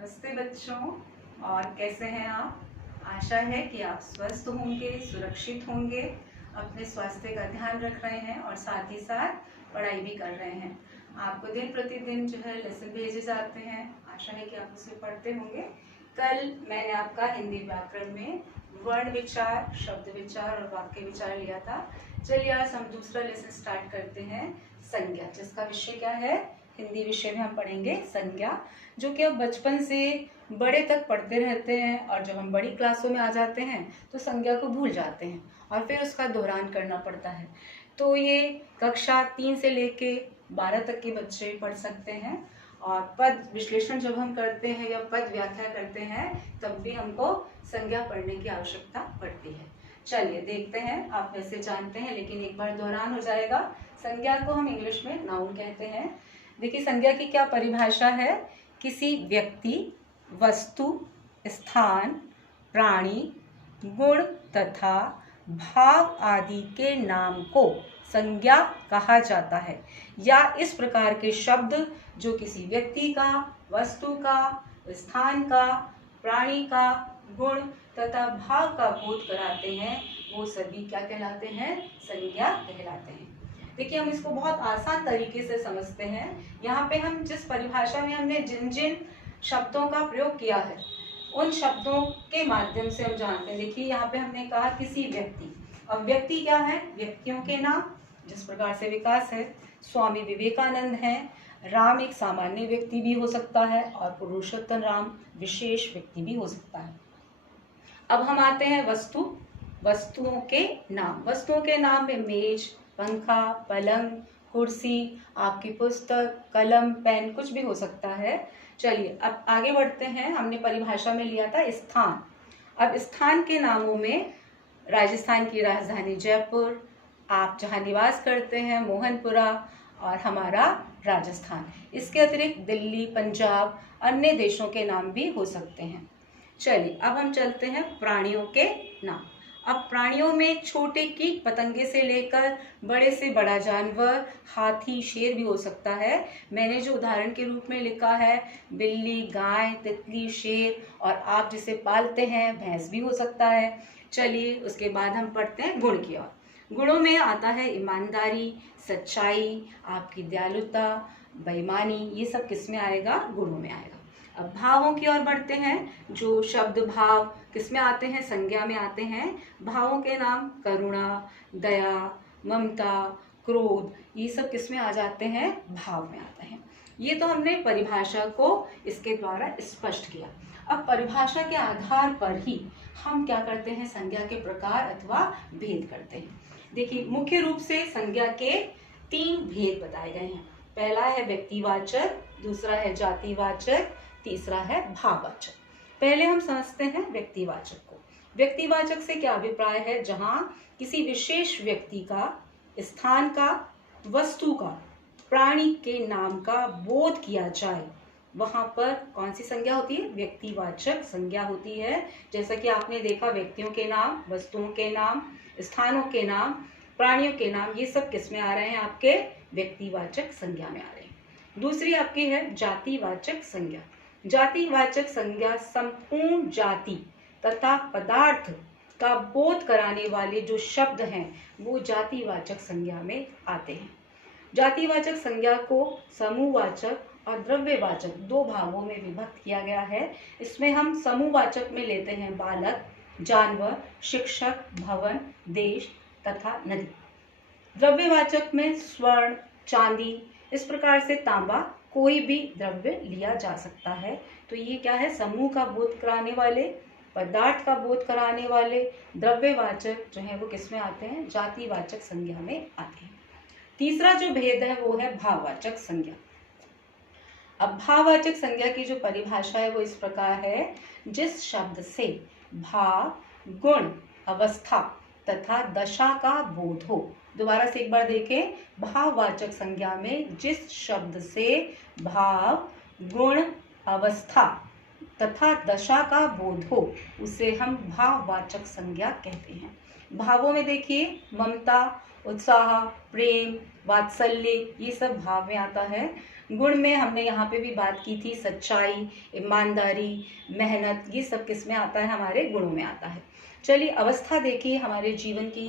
नमस्ते बच्चों। और कैसे हैं आप? आशा है कि आप स्वस्थ होंगे, सुरक्षित होंगे, अपने स्वास्थ्य का ध्यान रख रहे हैं और साथ ही साथ पढ़ाई भी कर रहे हैं। आपको दिन प्रतिदिन जो है लेसन भेजे जाते हैं, आशा है कि आप उसे पढ़ते होंगे। कल मैंने आपका हिंदी व्याकरण में वर्ण विचार, शब्द विचार और वाक्य विचार लिया था। चलिए आज हम दूसरा लेसन स्टार्ट करते हैं, संज्ञा, जिसका विषय क्या है? हिंदी विषय में हम पढ़ेंगे संज्ञा, जो कि अब बचपन से बड़े तक पढ़ते रहते हैं और जब हम बड़ी क्लासों में आ जाते हैं तो संज्ञा को भूल जाते हैं और फिर उसका दोहरान करना पड़ता है। तो ये कक्षा 3 से लेके 12 तक के बच्चे पढ़ सकते हैं। और पद विश्लेषण जब हम करते हैं या पद व्याख्या करते हैं तब भी हमको संज्ञा पढ़ने की आवश्यकता पड़ती है। चलिए देखते हैं। आप वैसे जानते हैं लेकिन एक बार दोहरान हो जाएगा। संज्ञा को हम इंग्लिश में नाउन कहते हैं। देखिए संज्ञा की क्या परिभाषा है? किसी व्यक्ति, वस्तु, स्थान, प्राणी, गुण तथा भाव आदि के नाम को संज्ञा कहा जाता है, या इस प्रकार के शब्द जो किसी व्यक्ति का, वस्तु का, स्थान का, प्राणी का, गुण तथा भाव का बोध कराते हैं, वो सभी क्या कहलाते हैं? संज्ञा कहलाते हैं। देखिए हम इसको बहुत आसान तरीके से समझते हैं। यहाँ पे हम जिस परिभाषा में हमने जिन जिन शब्दों का प्रयोग किया है उन शब्दों के माध्यम से हम जानते हैं। देखिए यहाँ पे हमने कहा किसी व्यक्ति। अब व्यक्ति क्या है? व्यक्तियों के नाम, जिस प्रकार से विकास है। स्वामी विवेकानंद हैं। राम एक सामान्य व्यक्ति भी हो सकता है और पुरुषोत्तम राम विशेष व्यक्ति भी हो सकता है। अब हम आते हैं वस्तु, वस्तुओं के नाम। वस्तुओं के नाम में मेज, पंखा, पलंग, कुर्सी, आपकी पुस्तक, कलम, पेन, कुछ भी हो सकता है। चलिए अब आगे बढ़ते हैं। हमने परिभाषा में लिया था स्थान। अब स्थान के नामों में राजस्थान की राजधानी जयपुर, आप जहाँ निवास करते हैं मोहनपुरा, और हमारा राजस्थान। इसके अतिरिक्त दिल्ली, पंजाब, अन्य देशों के नाम भी हो सकते हैं। चलिए अब हम चलते हैं प्राणियों के नाम। अब प्राणियों में छोटे कीट पतंगे से लेकर बड़े से बड़ा जानवर, हाथी, शेर भी हो सकता है। मैंने जो उदाहरण के रूप में लिखा है बिल्ली, गाय, तितली, शेर, और आप जिसे पालते हैं भैंस भी हो सकता है। चलिए उसके बाद हम पढ़ते हैं गुण की ओर। गुणों में आता है ईमानदारी, सच्चाई, आपकी दयालुता, बेईमानी, ये सब किस में आएगा? गुणों में आएगा। अब भावों की ओर बढ़ते हैं। जो शब्द भाव किस में आते हैं? संज्ञा में आते हैं। भावों के नाम करुणा, दया, ममता, क्रोध, ये सब किस में आ जाते हैं? भाव में आते हैं। ये तो हमने परिभाषा को इसके द्वारा स्पष्ट किया। अब परिभाषा के आधार पर ही हम क्या करते हैं? संज्ञा के प्रकार अथवा भेद करते हैं। देखिए मुख्य रूप से संज्ञा के 3 भेद बताए गए हैं। पहला है व्यक्तिवाचक, दूसरा है जातिवाचक, तीसरा है भाववाचक। पहले हम समझते हैं व्यक्तिवाचक को। व्यक्तिवाचक से क्या अभिप्राय है? जहां किसी विशेष व्यक्ति का, स्थान का, वस्तु का, प्राणी के नाम का बोध किया जाए, वहां पर कौन सी संज्ञा होती है? व्यक्तिवाचक संज्ञा होती है। जैसा कि आपने देखा व्यक्तियों के नाम, वस्तुओं के नाम, स्थानों के नाम, प्राणियों के नाम, ये सब किस में आ रहे हैं? आपके व्यक्तिवाचक संज्ञा में आ रहे हैं। दूसरी आपकी है जातिवाचक संज्ञा। जातिवाचक संज्ञा संपूर्ण जाति तथा पदार्थ का बोध कराने वाले जो शब्द हैं वो जातिवाचक संज्ञा में आते हैं। जातिवाचक संज्ञा को समूहवाचक और द्रव्यवाचक 2 भागों में विभक्त किया गया है। इसमें हम समूहवाचक में लेते हैं बालक, जानवर, शिक्षक, भवन, देश तथा नदी। द्रव्यवाचक में स्वर्ण, चांदी, इस प्रकार से तांबा, कोई भी द्रव्य लिया जा सकता है। तो ये क्या है? समूह का बोध कराने वाले, पदार्थ का बोध कराने वाले द्रव्यवाचक जो है वो किस में आते हैं? जातिवाचक संज्ञा में आते हैं। तीसरा जो भेद है वो है भाववाचक संज्ञा। अब भाववाचक संज्ञा की जो परिभाषा है वो इस प्रकार है, जिस शब्द से भाव, गुण, अवस्था तथा दशा का बोध हो। दोबारा से एक बार देखें। भाववाचक संज्ञा में जिस शब्द से भाव, गुण, अवस्था तथा दशा का बोध हो उसे हम भाववाचक संज्ञा कहते हैं। भावों में देखिए ममता, उत्साह, प्रेम, वात्सल्य, ये सब भाव में आता है। गुण में हमने यहाँ पे भी बात की थी, सच्चाई, ईमानदारी, मेहनत, ये सब किस में आता है? हमारे गुणों में आता है। चलिए अवस्था देखिए, हमारे जीवन की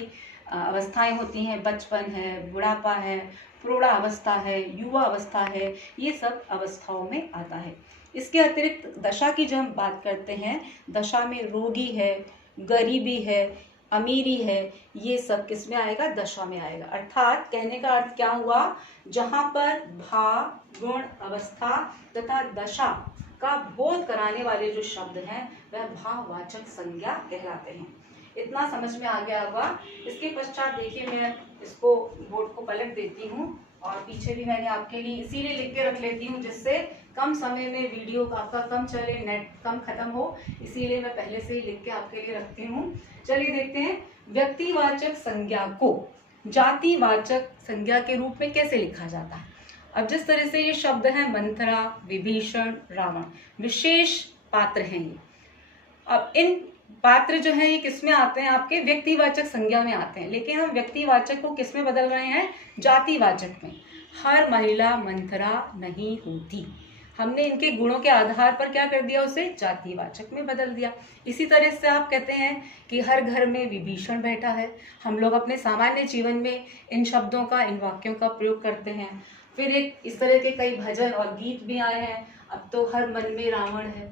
अवस्थाएं होती हैं, बचपन है, बुढ़ापा है, प्रौढ़ावस्था है, युवा अवस्था है, ये सब अवस्थाओं में आता है। इसके अतिरिक्त दशा की जब हम बात करते हैं, दशा में रोगी है, गरीबी है, अमीरी है, ये सब किस में आएगा? दशा में आएगा। अर्थात कहने का अर्थ क्या हुआ? जहाँ पर भाव, गुण, अवस्था तथा दशा का बोध कराने वाले जो शब्द हैं वह भाववाचक संज्ञा कहलाते हैं। इतना समझ में आ गया होगा। इसके पश्चात देखिए, मैं इसको बोर्ड को पलट देती हूँ और पीछे भी मैंने आपके लिए इसीलिए लिख के रख लेती हूँ जिससे कम समय में वीडियो आपका कम चले, नेट कम खत्म हो, इसीलिए मैं पहले से ही लिख के आपके लिए रखती हूँ। चलिए देखते हैं, व्यक्तिवाचक संज्ञा को जातिवाचक संज्ञा के रूप में कैसे लिखा जाता है। अब जिस तरह से ये शब्द है मंथरा, विभीषण, रावण, विशेष पात्र हैं ये। अब इन पात्र जो है ये किस में आते हैं? आपके व्यक्तिवाचक संज्ञा में आते हैं, लेकिन हम व्यक्तिवाचक को किस में बदल रहे हैं? जातिवाचक में। हर महिला मंथरा नहीं होती, हमने इनके गुणों के आधार पर क्या कर दिया? उसे जातिवाचक में बदल दिया। इसी तरह से आप कहते हैं कि हर घर में विभीषण बैठा है, हम लोग अपने सामान्य जीवन में इन शब्दों का, इन वाक्यों का प्रयोग करते हैं। फिर एक इस तरह के कई भजन और गीत भी आए हैं, अब तो हर मन में रावण है।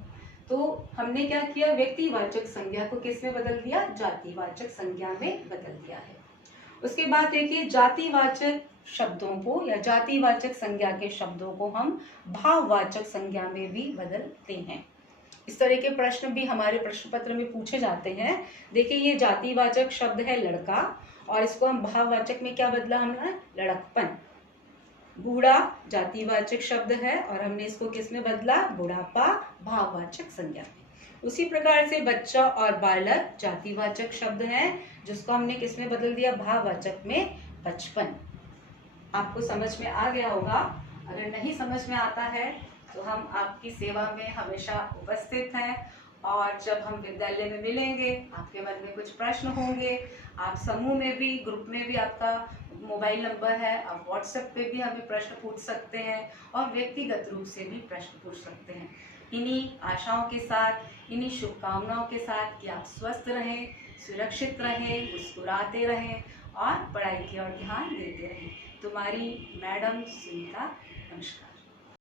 तो हमने क्या किया? व्यक्तिवाचक संज्ञा को किस में बदल दिया? जातिवाचक संज्ञा में बदल दिया है। उसके बाद देखिए, जातिवाचक शब्दों को या जातिवाचक संज्ञा के शब्दों को हम भाववाचक संज्ञा में भी बदलते हैं। इस तरह के प्रश्न भी हमारे प्रश्न पत्र में पूछे जाते हैं। देखिए, ये जातिवाचक शब्द है लड़का, और इसको हम भाववाचक में क्या बदला हमने? लड़कपन। बूढ़ा जातिवाचक शब्द है और हमने इसको किस में बदला? बुढ़ापा, भाववाचक संज्ञा में। उसी प्रकार से बच्चा और बालक जातिवाचक शब्द हैं, जिसको हमने किस में बदल दिया? भाववाचक में, बचपन। आपको समझ में आ गया होगा। अगर नहीं समझ में आता है तो हम आपकी सेवा में हमेशा उपस्थित हैं, और जब हम विद्यालय में मिलेंगे, आपके मन में कुछ प्रश्न होंगे, आप समूह में भी, ग्रुप में भी आपका मोबाइल नंबर है, आप व्हाट्सएप पे भी हमें प्रश्न पूछ सकते हैं और व्यक्तिगत रूप से भी प्रश्न पूछ सकते हैं। इन्हीं आशाओं के साथ, इन्हीं शुभकामनाओं के साथ कि आप स्वस्थ रहें, सुरक्षित रहें, मुस्कुराते रहें और पढ़ाई की ओर ध्यान देते रहें। तुम्हारी मैडम सुनीता। नमस्कार।